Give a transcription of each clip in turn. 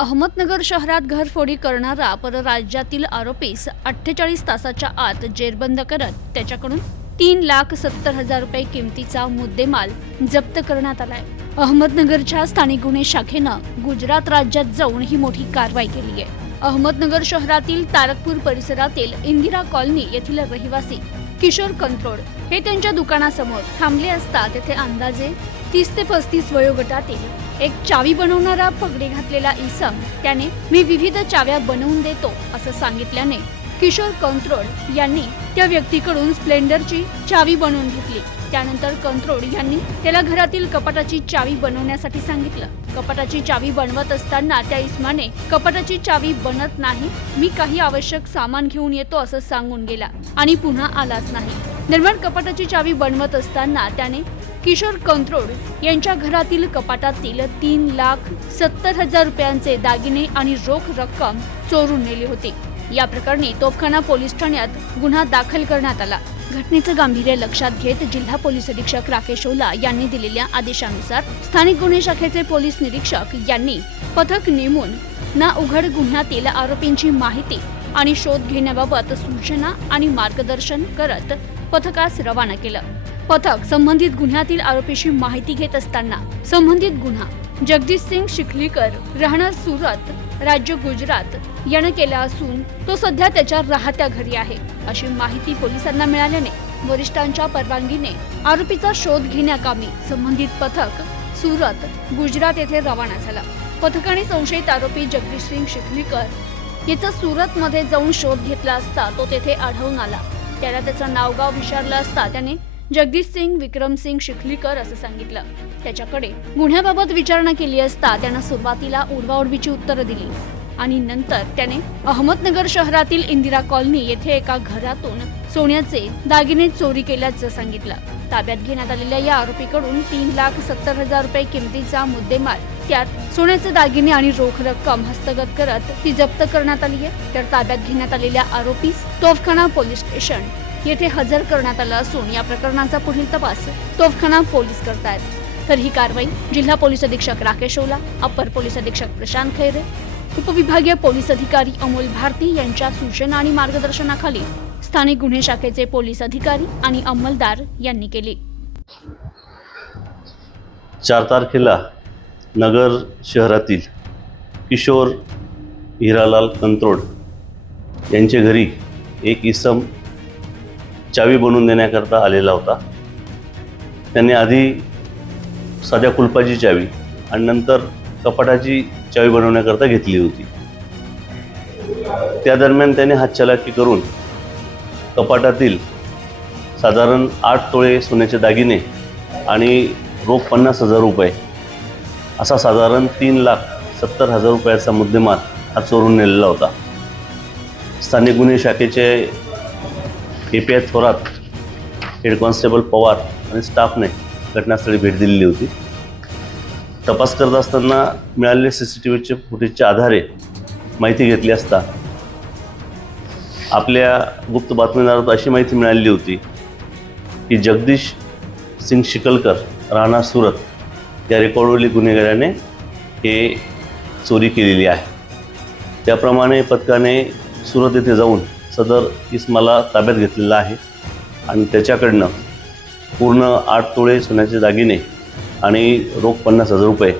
अहमदनगर शहरात घरफोडी करणारा परराज्यातील आरोपीस अठ्ठेचाळीस तासाच्या आत जेरबंद करत त्याच्याकडून तीन लाख सत्तर हजार रुपये किमतीचा मुद्देमाल जप्त करण्यात आलाय. अहमदनगरच्या स्थानिक गुन्हे शाखेनं गुजरात राज्यात जाऊन ही मोठी कारवाई केली आहे. अहमदनगर शहरातील तारकपूर परिसरातील इंदिरा कॉलनी येथील रहिवासी किशोर कंत्रोड हे त्यांच्या दुकानासमोर थांबले असता तेथे अंदाजे तीस ते पस्तीस वयोगटातील एक चावी बनवणारा पगडी घातलेला इसम त्याने मी विविध चाव्या बनवून देतो असं सांगितल्याने किशोर कंत्रोल यांनी त्या व्यक्तीकडून स्प्लेंडरची चावी बनवून घेतली. त्यानंतर कंत्रोड यांनी त्याला घरातील कपाटाची चावी बनवण्यासाठी सांगितलं. कपाटाची चावी बनवत असताना त्या इस्माने कपाटाची चावी बनत नाही मी काही आवश्यक सामान घेऊन येतो असं सांगून गेला आणि पुन्हा आलाच नाही. दरम्यान कपाटाची चावी बनवत असताना त्याने किशोर कंत्रोड यांच्या घरातील कपाटातील तीन लाख सत्तर हजार रुपयांचे दागिने आणि रोख रक्कम चोरून नेली होती. या प्रकरणी तोफखाना पोलीस ठाण्यात गुन्हा दाखल करण्यात आला. घटनेचं गांभीर्य लक्षात घेत जिल्हा पोलीस अधीक्षक राकेश ओला यांनी दिलेल्या आदेशानुसार स्थानिक गुन्हे शाखेचे पोलीस निरीक्षक यांनी पथक नेमून ना उघड गुन्ह्यातील आरोपींची माहिती आणि शोध घेण्याबाबत सूचना आणि मार्गदर्शन करत पथकास रवाना केलं. पथक संबंधित गुन्ह्यातील आरोपीची माहिती घेत असताना संबंधित गुन्हा जगदीश सिंग शिखलीकर राहणार सुरत राज्य गुजरात यानं केला असून तो सध्या त्याच्या राहत्या घरी आहे. अशी माहिती पोलिसांना मिळाल्याने वरिष्ठांच्या परवानगीने आरोपीचा शोध घेण्याकामी संबंधित पथक सुरत गुजरात येथे रवाना झाला. पथकाने संशयित आरोपी जगदीश सिंग शिखलीकर याचा सुरतमध्ये जाऊन शोध घेतला असता तो तेथे आढळून आला. त्याला त्याचं नावगाव विचारलं असता त्याने जगदीश सिंग विक्रम सिंग शिखलीकर असं सांगितलं. त्याच्याकडे गुन्ह्याबाबत विचारणा केली असता त्यानं सुरुवातीला उडवाउडवीची उत्तरं दिली. आणि नंतर त्याने अहमदनगर शहरातील इंदिरा कॉलनी येथे एका घरातून सोन्याचे दागिने चोरी केल्याचं सांगितलं. ताब्यात घेण्यात आलेल्या या आरोपीकडून तीन लाख सत्तर हजार रुपये किमतीचा मुद्देमाल त्यात सोन्याचे दागिने आणि रोख रक्कम हस्तगत करत ती जप्त करण्यात आली आहे. तर ताब्यात घेण्यात आलेल्या आरोपीस तोफखाना पोलीस स्टेशन येथे हजर करण्यात आलं असून या प्रकरणाचा पुढील तपास तोफखाना पोलीस करतायत. तर ही कारवाई जिल्हा पोलीस अधीक्षक राकेश ओला अप्पर पोलीस अधीक्षक प्रशांत खैरे उपविभागीय पोलीस अधिकारी अमोल भारती यांच्या सूचना आणि मार्गदर्शनाखाली स्थानिक गुन्हे शाखेचे पोलीस अधिकारी आणि अंमलदार यांनी केली. चार तारखेला नगर शहरातील किशोर हिरालाल कंत्रोड यांच्या घरी एक इसम चावी बनवून देण्याकरता आलेला होता. त्यांनी आधी साध्या कुलपाची चावी आणि नंतर कपाटाची चावी बनवण्याकरता घेतली होती. त्या दरम्यान त्याने हातचलाकी करून कपाटातील साधारण आठ तोळे सोन्याचे दागिने आणि रोख पन्नास हजार रुपये असा साधारण तीन लाख सत्तर हजार रुपयाचा मुद्देमाल हा चोरून नेलेला होता. स्थानिक गुन्हे शाखेचे A P I Thorat head constable Pawar आणि स्टाफने घटनास्थळी भेट दिलेली होती. तपास करत असताना मिळालेल्या सी सी टी व्हीचे फुटेजच्या आधारे माहिती घेतली असता आपल्या गुप्त बातमीदारात अशी माहिती मिळालेली होती की जगदीश सिंग शिकलकर राहणार सुरत या रेकॉर्डवरील गुन्हेगाराने हे चोरी केलेली आहे. त्याप्रमाणे पथकाने सुरत येथे जाऊन सदर इस्माला ताब्यात घेतलेला आहे आणि त्याच्याकडनं पूर्ण आठ तोळे सोन्याचे दागिने आणि रोख पन्नास हजार रुपये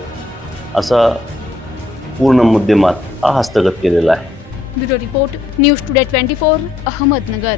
असा पूर्ण मुद्देमाल हा हस्तगत केलेला आहे. Bureau report news today twenty four Ahmednagar.